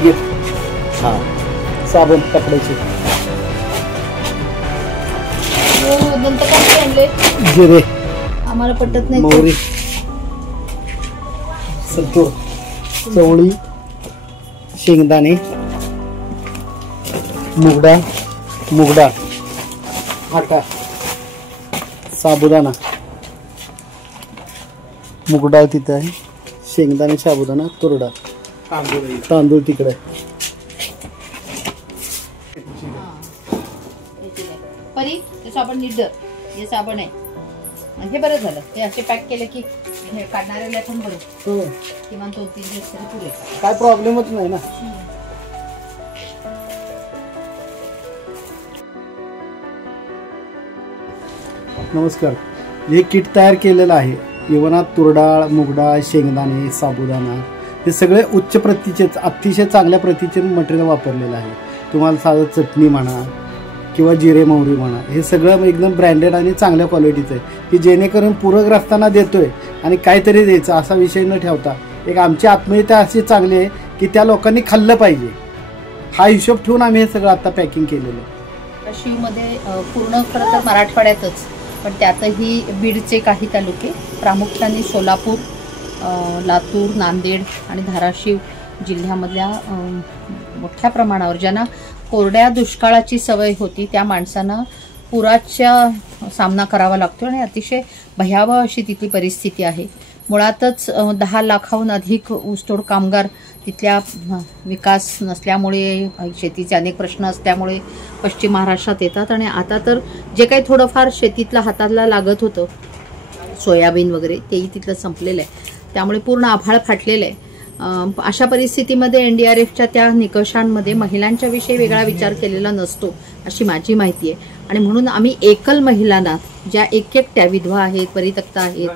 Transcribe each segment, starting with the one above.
Colgate, हां साबण कपड्याचे, नंतर काय आणले, जिरे, आम्हाला पटत नाही, मोहरी, सत्तूर, चवळी, शेंगदाणे, मुगडा, आटा, साबुदाणा, मुगडाळ तिथं आहे, शेंगदाणे, साबुदाणा, तुरडा, तांदूळ तिकडे. परी ते साबण नीट धर, हे साबण आहे म्हणजे बरं झालं ते असे पॅक केले की काढणाऱ्याला पण बरं, किमान 2-3 दिवस तरी पुरे, काय प्रॉब्लेमच नाही ना. नमस्कार, हे किट तयार केलेलं आहे. इवनात तुरडाळ, मुगडाळ, शेंगदाणे, साबुदाणा हे सगळे उच्च प्रतीचे अतिशय चांगल्या प्रतीचे मटेरियल वापरलेलं आहे. तुम्हाला साधं चटणी म्हणा किंवा जिरे मोहरी म्हणा, हे सगळं एकदम ब्रँडेड आणि चांगल्या क्वालिटीचं आहे की जेणेकरून पूरग्रस्तांना देतोय आणि काहीतरी द्यायचं असा विषय न ठेवता एक आमची आत्मीयता अशी चांगली आहे की त्या लोकांनी खाल्लं पाहिजे हा हिशोब ठेवून आम्ही हे सगळं आता पॅकिंग केलेलं आहे. शिवमध्ये पूर्ण खरं तर मराठवाड्यातच, पण त्यातही बीडचे काही तालुके, प्रामुख्याने सोलापूर, लातूर, नांदेड आणि धाराशिव जिल्ह्यामधल्या मोठ्या प्रमाणावर ज्यांना कोरड्या दुष्काळाची सवय होती त्या माणसांना पुराचा सामना करावा लागतो आणि अतिशय भयावह अशी तिथली परिस्थिती आहे. मुळातच 10 लाखाहून अधिक ऊसतोड कामगार तिथल्या विकास नसल्यामुळे, शेतीचे अनेक प्रश्न असल्यामुळे पश्चिम महाराष्ट्रात येतात आणि आता तर जे काही थोडंफार शेतीतलं हाताला लागत होतं, सोयाबीन वगैरे, तेही तिथलं संपलेलं आहे. त्यामुळे पूर्ण आभाळ फाटलेलं आहे. अशा परिस्थितीमध्ये NDRFच्या त्या निकषांमध्ये महिलांच्या विषयी वेगळा विचार केलेला नसतो अशी माझी माहिती आहे आणि म्हणून आम्ही एकल महिलांना, ज्या एकट्या विधवा आहेत, परित्यक्ता आहेत,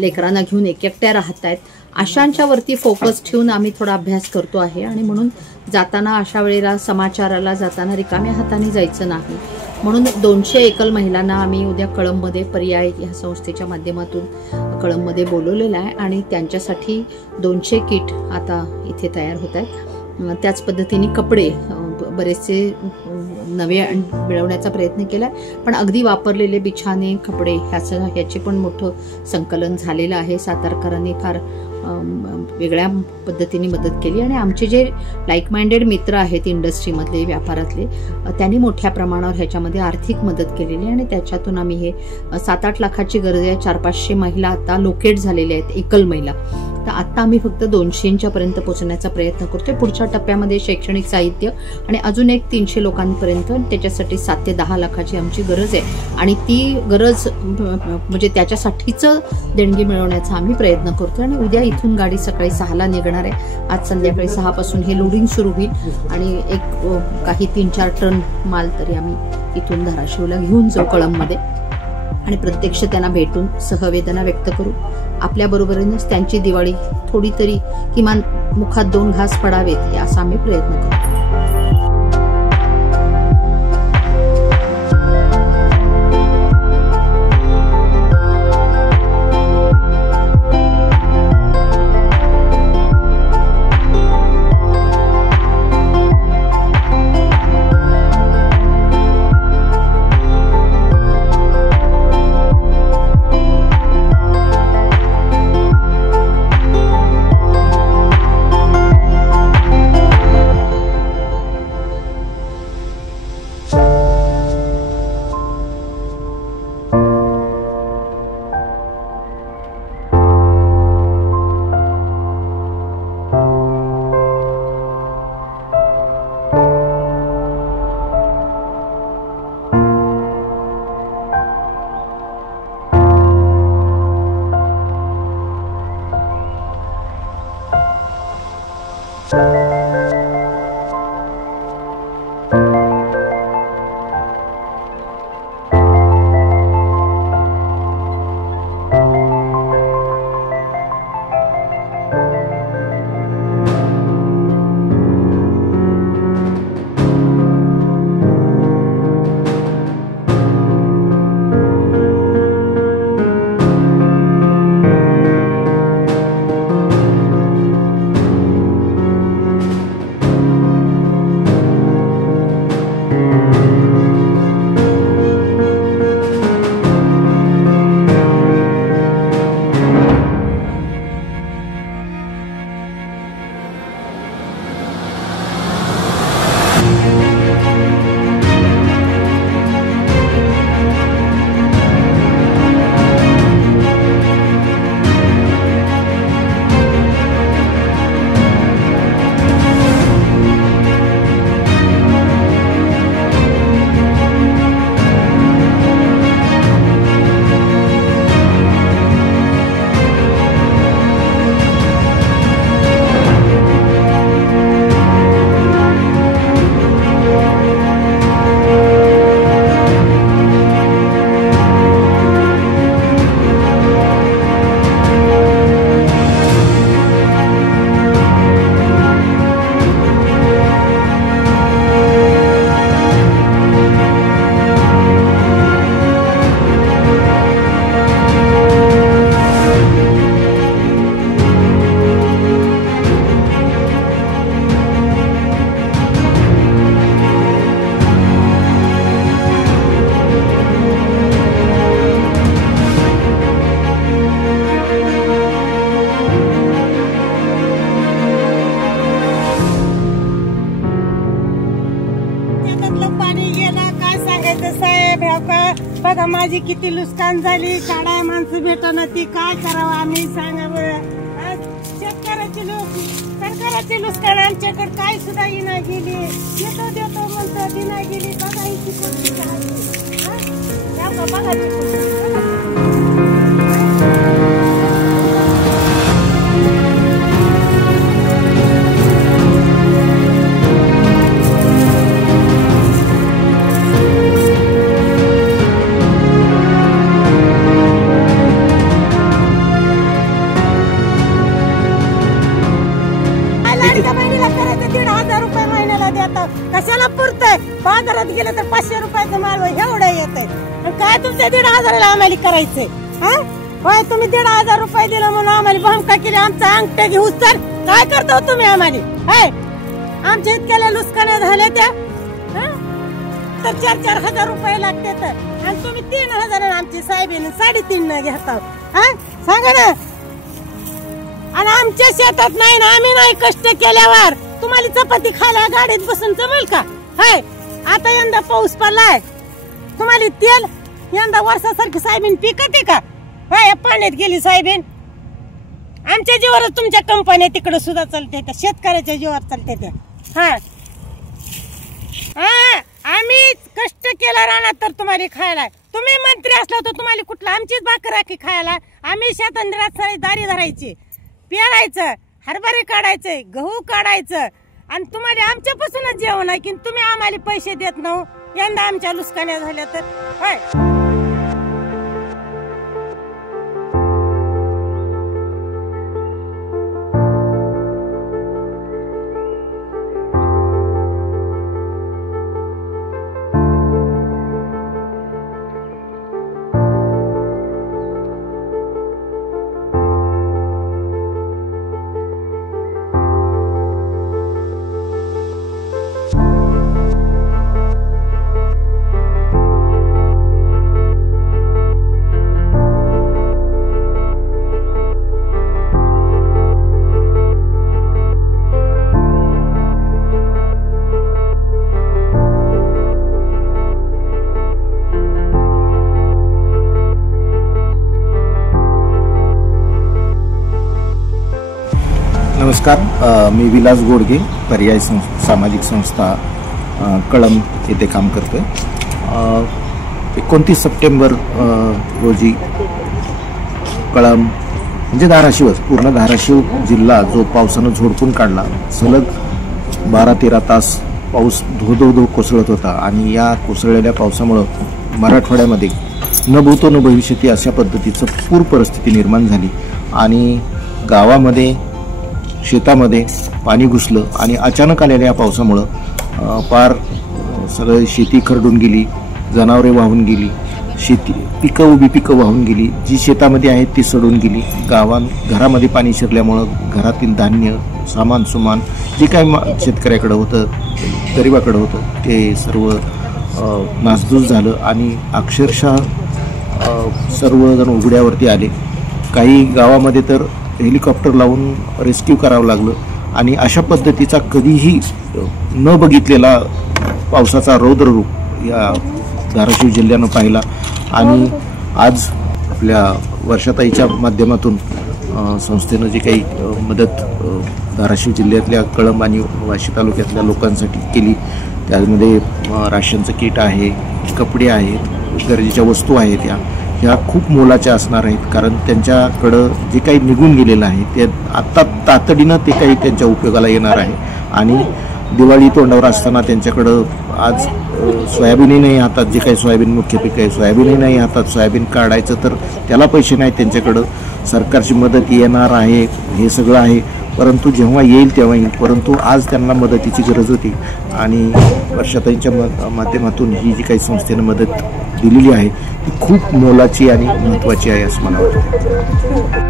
लेकरांना घेऊन एकट्या राहत आहेत, अशांच्या वरती फोकस ठेवून आम्ही थोडा अभ्यास करतो आहे आणि म्हणून जाताना अशा वेळेला समाचाराला जाताना रिकाम्या हाताने जायचं नाही. म्हणून 200 एकल महिलांना आम्ही उद्या कळंबमध्ये पर्याय ह्या संस्थेच्या माध्यमातून कळंबमध्ये बोलवलेलं आहे आणि त्यांच्यासाठी 200 किट आता इथे तयार होत आहेत. त्याच पद्धतीने कपडे बरेचसे नवे मिळवण्याचा प्रयत्न केला, पण अगदी वापरलेले बिछाने, कपडे ह्याचे पण मोठं संकलन झालेलं आहे. सातारकरांनी फार वेगळ्या पद्धतीने मदत केली आणि आमचे जे लाईक माइंडेड मित्र आहेत इंडस्ट्रीमधले, व्यापारातले, त्यांनी मोठ्या प्रमाणावर ह्याच्यामध्ये आर्थिक मदत केलेली आणि त्याच्यातून आम्ही हे 7-8 लाखाची गरज आहे. 400-500 महिला आता लोकेट झालेल्या आहेत, एकल महिला. तर आता आम्ही फक्त 200च्या पर्यंत पोहोचण्याचा प्रयत्न करतोय. पुढच्या टप्प्यामध्ये शैक्षणिक साहित्य आणि अजून एक 300 लोकांपर्यंत, त्याच्यासाठी 7 ते 10 लाखाची आमची गरज आहे आणि ती गरज म्हणजे त्याच्यासाठीच देणगी मिळवण्याचा आम्ही प्रयत्न करतोय. आणि उद्या इथून गाडी सकाळी 6ला निघणार आहे. आज संध्याकाळी 6 पासून हे लोडिंग सुरू होईल आणि एक काही 3-4 टन माल तरी आम्ही इथून धाराशिवला घेऊन जाऊ कळंबमध्ये आणि प्रत्यक्ष त्यांना भेटून सहवेदना व्यक्त करू. आपल्या बरोबरीनंच त्यांची दिवाळी थोडी तरी किमान मुखात 2 घास पडावेत याचा आम्ही प्रयत्न करू. बघा माझी किती नुकसान झाली, काढाय माणसं भेटना, ती काय करावं आम्ही सांगा बरं. शेतकऱ्याचे लोक सरकाराचे नुकसान आमच्याकडे काय सुद्धा येणार गेली, देतो देतो म्हणतो ती नाही गेली. बघा ही किती बघा कशाला पुरतंय. बाजारात गेलं तर 500 रुपयाचं माल एवढं येतंय. काय तुमच्या 1,500 आम्हाला करायचंय. होय तुम्ही 1,500 रुपये दिलं म्हणून आम्हाला भामका केली, आमचा अंगठे घेऊ तर काय करतो तुम्ही आम्हाला. आमच्या इतक्याला लुस्काने झाले त्या तर 4-4 हजार रुपये लागते तर, आणि तुम्ही 3,000 आमची साहेबीने 3.5 घेता. सांगा ना. आणि आमच्या शेतात नाही ना, आम्ही नाही कष्ट केल्यावर तुम्हाला चपाती खायला गाडीत बसून जमेल का. हाय आता यंदा पाऊस पडलाय, तुम्हाला तेल यंदा वर्षासारखी साहेबीन पिकते का. हाय पाण्यात गेली साहेबीन. आमच्या जीवावर तुमच्या कंपन्या तिकडे सुद्धा चालते त्या, शेतकऱ्याच्या जीवावर चालते त्या. आम्ही कष्ट केला राहणार तर तुम्हाला खायला. तुम्ही मंत्री असला तर तुम्हाला कुठला आमचीच भाकर राखी खायला. आम्ही शेतांद्रात दारी धरायची, पेरायचं, हरभरे काढायचे, गहू काढायचं, आणि तुम्हाला आमच्यापासूनच जेवण आहे की तुम्ही आम्हाला पैसे देत नाहो. यंदा आमच्या लुस्कान्या झाल्या तर. नमस्कार, मी विलास गोडगे, पर्याय सामाजिक संस्था कळंब येथे काम करतोय. 29 सप्टेंबर रोजी कळंब म्हणजे धाराशिवच, पूर्ण धाराशिव जिल्हा जो पावसानं झोडपून काढला. सलग 12-13 तास पाऊस धो कोसळत होता, आणि या कोसळलेल्या पावसामुळं मराठवाड्यामध्ये न भूतो न भविष्यती अशा पद्धतीचं पूर परिस्थिती निर्माण झाली. आणि गावामध्ये शेतामध्ये पाणी घुसलं, आणि अचानक आलेल्या या पावसामुळं पार सगळं शेती खरडून गेली, जनावरे वाहून गेली, उभी पिकं वाहून गेली, जी शेतामध्ये आहेत ती सडून गेली. घरामध्ये पाणी शिरल्यामुळं घरातील धान्य, सामान सुमान जे काही शेतकऱ्याकडं होतं, गरिबाकडं होतं, ते सर्व नासधूस झालं. आणि अक्षरशः सर्वजण उघड्यावरती आले. काही गावामध्ये तर हेलिकॉप्टर लावून रेस्क्यू करावं लागलं. आणि अशा पद्धतीचा कधीही न बघितलेला पावसाचा रौद्ररूप या धाराशिव जिल्ह्यानं पाहिला. आणि आज आपल्या वर्षाताईच्या माध्यमातून संस्थेनं जी काही मदत धाराशिव जिल्ह्यातल्या कळंब आणि वाशी तालुक्यातल्या लोकांसाठी केली, त्यामध्ये राशनचं किट आहे, कपडे आहेत, गरजेच्या वस्तू आहेत, ह्या खूप मोलाच्या असणार आहेत. कारण त्यांच्याकडं जे काही निघून गेलेलं आहे ते आत्ता तातडीनं ते काही त्यांच्या उपयोगाला येणार आहे. आणि दिवाळी तोंडावर असताना त्यांच्याकडं आज सोयाबीनही नाही हातात, जे काही सोयाबीन मुख्य पीक आहे सोयाबीनही नाही हातात, सोयाबीन काढायचं तर त्याला पैसे नाहीत त्यांच्याकडं. सरकारची मदत येणार आहे, हे सगळं आहे, परंतु जेव्हा येईल तेव्हा येईल. परंतु आज त्यांना मदतीची गरज होती, आणि वर्षाताईंच्या माध्यमातून ही जी काही संस्थेनं मदत दिलेली आहे ती खूप मोलाची आणि महत्त्वाची आहे असं मला वाटतं.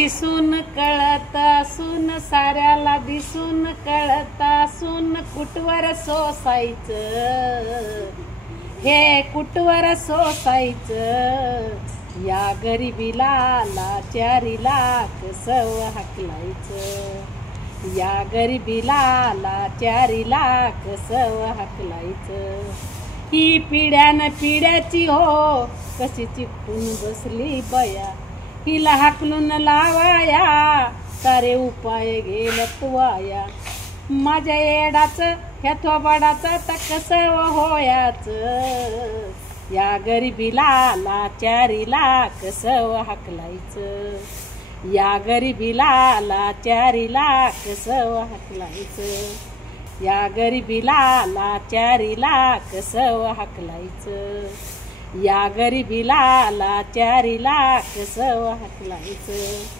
दिसून कळत असून साऱ्याला दिसून कळत असून कुटवर सोसायचं हे कुटवर सोसायचं या गरिबीला लाचारीला कसं हाकलायचं या गरिबीला लाचारीला कसं हाकलायचं ही पिढ्यान पिढ्याची हो कशी चिकटून बसली बया हिला हाकलून लावाया सारे उपाय गेलत वाया माझ्या येडाचं ह्या थोबाडाचं तर कसं होयाचं या गरिबीला लाचारीला कसं हाकलायचं या गरिबीला लाचारीला कसं हाकलायचं या गरिबीला लाचारीला कसं हाकलायचं या गरिबीला लाचारीला कसं हाकलायचं